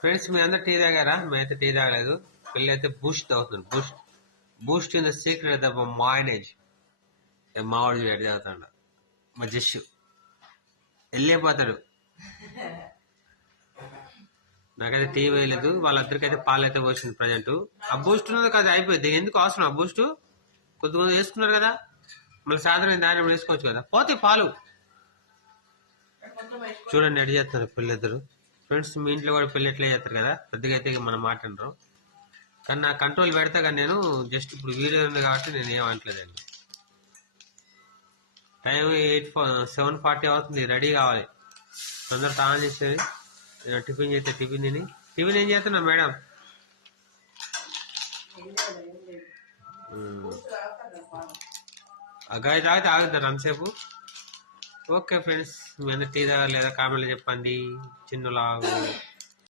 Friends మీ అందరు tea తాగారా? మేమైతే టీ తాగలేదు. పిల్లలు అయితే బూస్ట్ తాగుతుంది. Boost is the secret of my energy. మావాడు ఎడ తాగుతాడు, మా జస్ట్ వెళ్ళిపోతాడు. నాకైతే టీ వేయలేదు. వాళ్ళిద్దరికైతే పాలు అయితే పోసింది ప్రజెంట్. ఆ బూస్ట్ ఉన్నది కదా అయిపోయింది. ఎందుకు అవసరం ఆ బూస్ట్? కొద్దిగా వేసుకున్నారు కదా, మళ్ళీ సాయంత్రం దాని వేసుకోవచ్చు కదా. పోతే పాలు చూడండి ఎడ చేస్తారు పిల్లలిద్దరు. ఫ్రెండ్స్ మీ ఇంట్లో కూడా పెళ్ళి ఎట్లా చేస్తారు కదా, పెద్దగా అయితే మనం మాట్లాడరు. కానీ నా కంట్రోల్ పెడతా కానీ నేను జస్ట్ ఇప్పుడు వీడియో ఉంది కాబట్టి నేను ఏం అనట్లేదండి. టైం 7:40 అవుతుంది. రెడీ కావాలి, తొందర తాను చేసేది. టిఫిన్ చేస్తే టిఫిన్ తిని. టిఫిన్ ఏం చేస్తున్నా మేడం? అగ్గాయి తాగితే ఆగుతారు అంతసేపు. ఓకే ఫ్రెండ్స్, మీ అందరు టీ తాగారు లేదా కామెంట్లో చెప్పండి. చిన్నలాగు